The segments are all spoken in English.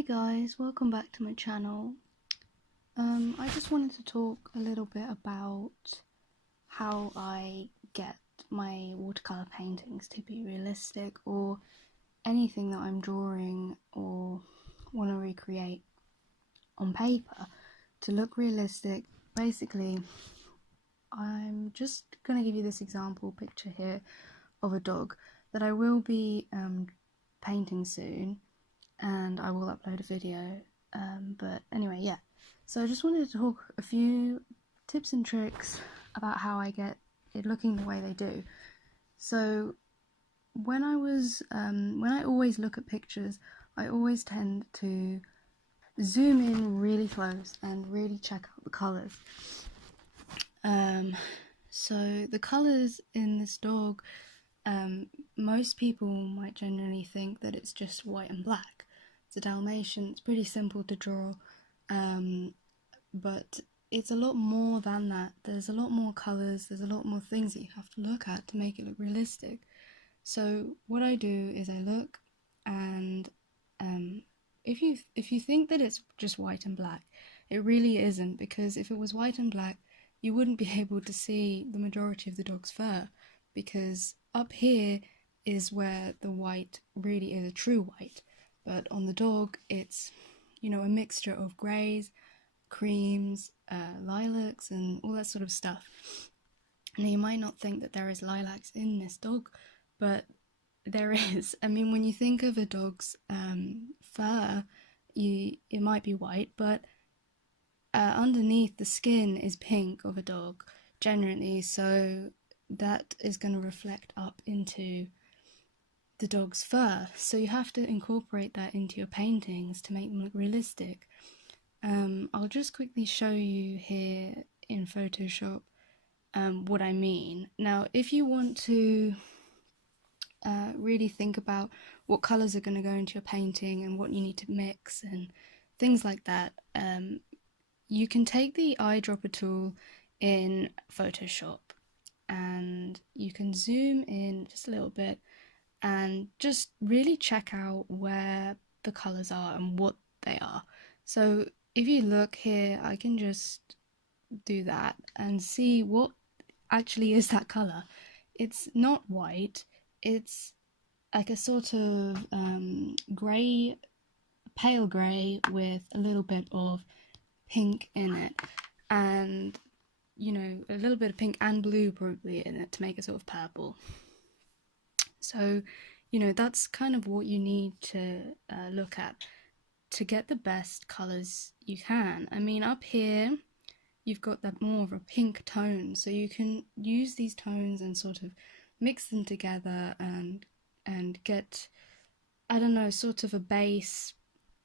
Hi guys, welcome back to my channel. I just wanted to talk a little bit about how I get my watercolour paintings to be realistic, or anything that I'm drawing or want to recreate on paper to look realistic. Basically, I'm just going to give you this example picture here of a dog that I will be painting soon, and I will upload a video. But anyway, yeah. So I just wanted to talk a few tips and tricks about how I get it looking the way they do. So when I always look at pictures, I always tend to zoom in really close and really check out the colours. So the colours in this dog, most people might generally think that it's just white and black. It's a dalmation, it's pretty simple to draw, but it's a lot more than that. There's a lot more colours, there's a lot more things that you have to look at to make it look realistic. So what I do is I look, and if you think that it's just white and black, it really isn't, because if it was white and black, you wouldn't be able to see the majority of the dog's fur, because up here is where the white really is a true white, but on the dog it's, a mixture of greys, creams, lilacs and all that sort of stuff. Now you might not think that there is lilacs in this dog, but there is. I mean, when you think of a dog's fur, it might be white, but underneath the skin is pink of a dog generally, so that is going to reflect up into the dog's fur. So you have to incorporate that into your paintings to make them look realistic. I'll just quickly show you here in Photoshop what I mean. Now, if you want to really think about what colours are going to go into your painting and what you need to mix and things like that, you can take the eyedropper tool in Photoshop and you can zoom in just a little bit and just really check out where the colours are and what they are. So if you look here, I can just do that and see what actually is that colour. It's not white, it's like a sort of grey, pale grey with a little bit of pink in it, and a little bit of pink and blue probably in it to make it sort of purple. So that's kind of what you need to look at to get the best colours you can. I mean, up here you've got that more of a pink tone, so you can use these tones and sort of mix them together and get, I don't know, sort of a base,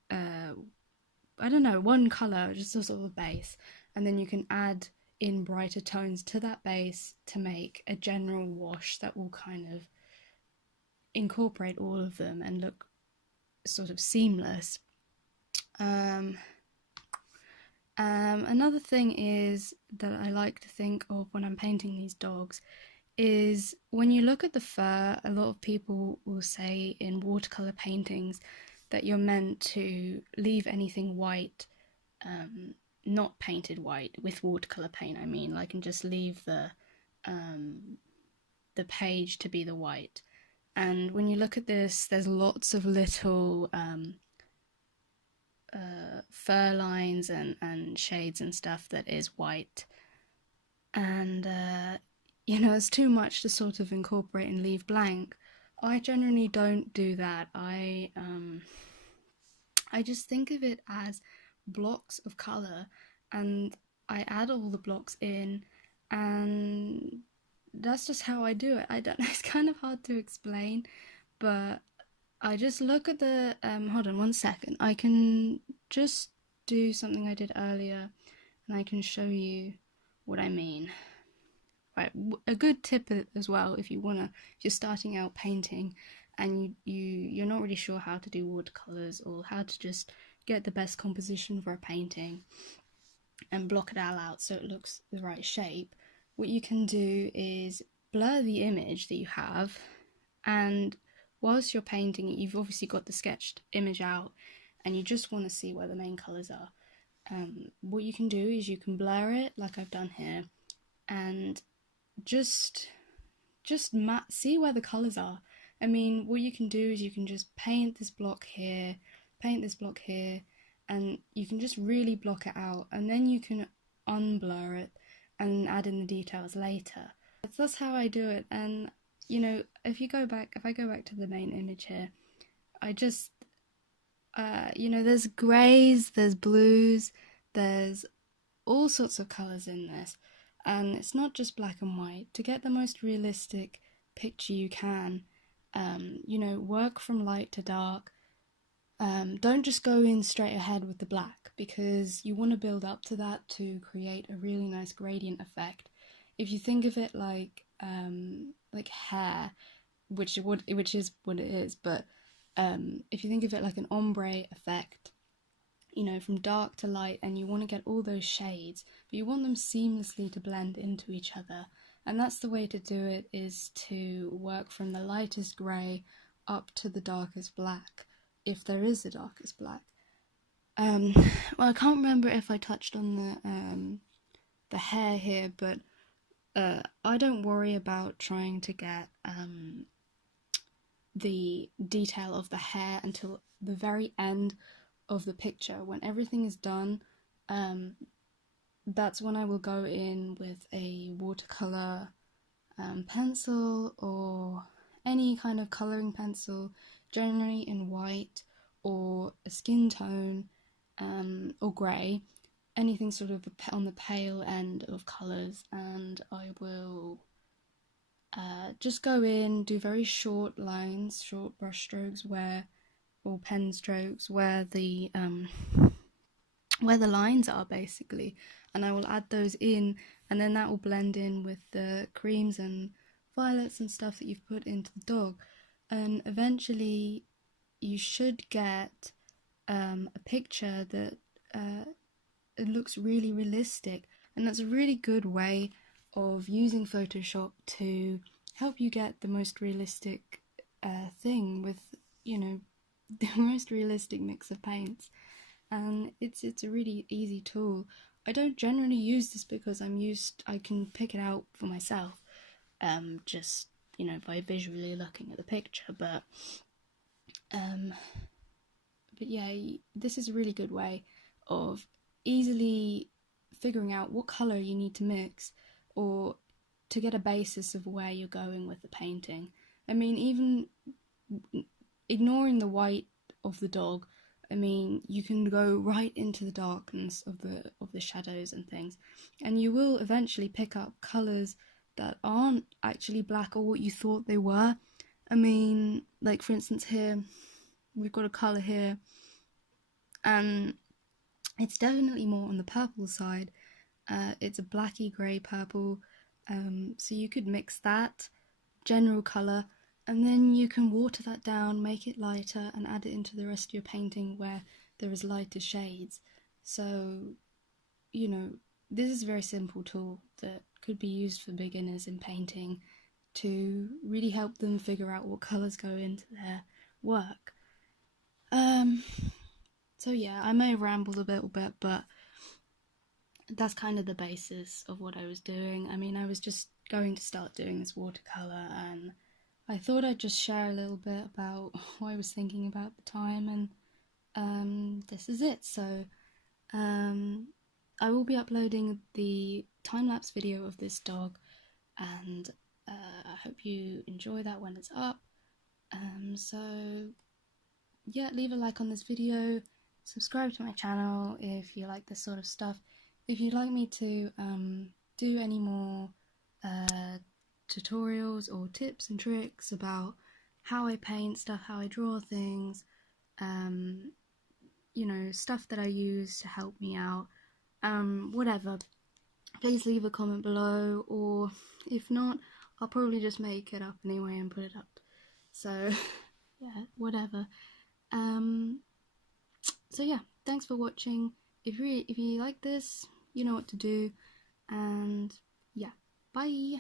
one colour, just a sort of a base, and then you can add in brighter tones to that base to make a general wash that will kind of incorporate all of them and look sort of seamless. Another thing is that I like to think of when I'm painting these dogs is when you look at the fur, a lot of people will say in watercolour paintings that you're meant to leave anything white, not painted white with watercolour paint, I mean, and just leave the page to be the white. And when you look at this, there's lots of little fur lines and shades and stuff that is white, and it's too much to sort of incorporate and leave blank. I generally don't do that. I just think of it as blocks of colour, and I add all the blocks in, and that's just how I do it. I don't know, it's kind of hard to explain, but I just look at the, hold on one second, I can just do something I did earlier and I can show you what I mean. Right, a good tip as well, if you're starting out painting and you're not really sure how to do watercolours or how to just get the best composition for a painting and block it all out so it looks the right shape, what you can do is blur the image that you have, and whilst you're painting it, you've obviously got the sketched image out, and you just want to see where the main colours are. What you can do is you can blur it like I've done here, and just see where the colours are. I mean, what you can do is you can just paint this block here, and you can just really block it out, and then you can unblur it and add in the details later. That's how I do it. And you know, if I go back to the main image here, I just you know, there's greys, there's blues, there's all sorts of colours in this, and it's not just black and white. To get the most realistic picture you can, you know, work from light to dark. Don't just go in straight ahead with the black, because you want to build up to that to create a really nice gradient effect. If you think of it like hair, which is what it is, but if you think of it like an ombre effect, you know, from dark to light, and you want to get all those shades, but you want them seamlessly to blend into each other. And that's the way to do it, is to work from the lightest grey up to the darkest black, if there is a darkest black. Well, I can't remember if I touched on the hair here, but I don't worry about trying to get the detail of the hair until the very end of the picture. When everything is done, that's when I will go in with a watercolour pencil, or any kind of colouring pencil, generally in white or a skin tone, or grey, anything sort of on the pale end of colours, and I will just go in, do very short lines, short brush strokes or pen strokes where the lines are, basically, and I will add those in, and then that will blend in with the creams and violets and stuff that you've put into the dog, and eventually you should get a picture that it looks really realistic. And that's a really good way of using Photoshop to help you get the most realistic thing with, you know, the most realistic mix of paints. And it's a really easy tool. I don't generally use this because I can pick it out for myself, just, you know, by visually looking at the picture, but yeah, this is a really good way of easily figuring out what colour you need to mix, or to get a basis of where you're going with the painting. I mean, even ignoring the white of the dog, I mean, you can go right into the darkness of the shadows and things, and you will eventually pick up colours that aren't actually black or what you thought they were. I mean, like for instance here, we've got a colour here, and it's definitely more on the purple side. It's a blacky grey purple, so you could mix that general colour, and then you can water that down, make it lighter, and add it into the rest of your painting where there is lighter shades. So, you know, this is a very simple tool that could be used for beginners in painting to really help them figure out what colours go into their work. So yeah, I may have rambled a little bit, but that's kind of the basis of what I was doing. I mean, I was just going to start doing this watercolour, and I thought I'd just share a little bit about what I was thinking about at the time, and this is it. So I will be uploading the time-lapse video of this dog, and I hope you enjoy that when it's up. So yeah, leave a like on this video, subscribe to my channel if you like this sort of stuff. If you'd like me to do any more tutorials or tips and tricks about how I paint stuff, how I draw things, you know, stuff that I use to help me out, whatever, please leave a comment below, or if not, I'll probably just make it up anyway and put it up. So yeah, whatever. So yeah, thanks for watching. If you like this, you know what to do, and yeah, bye.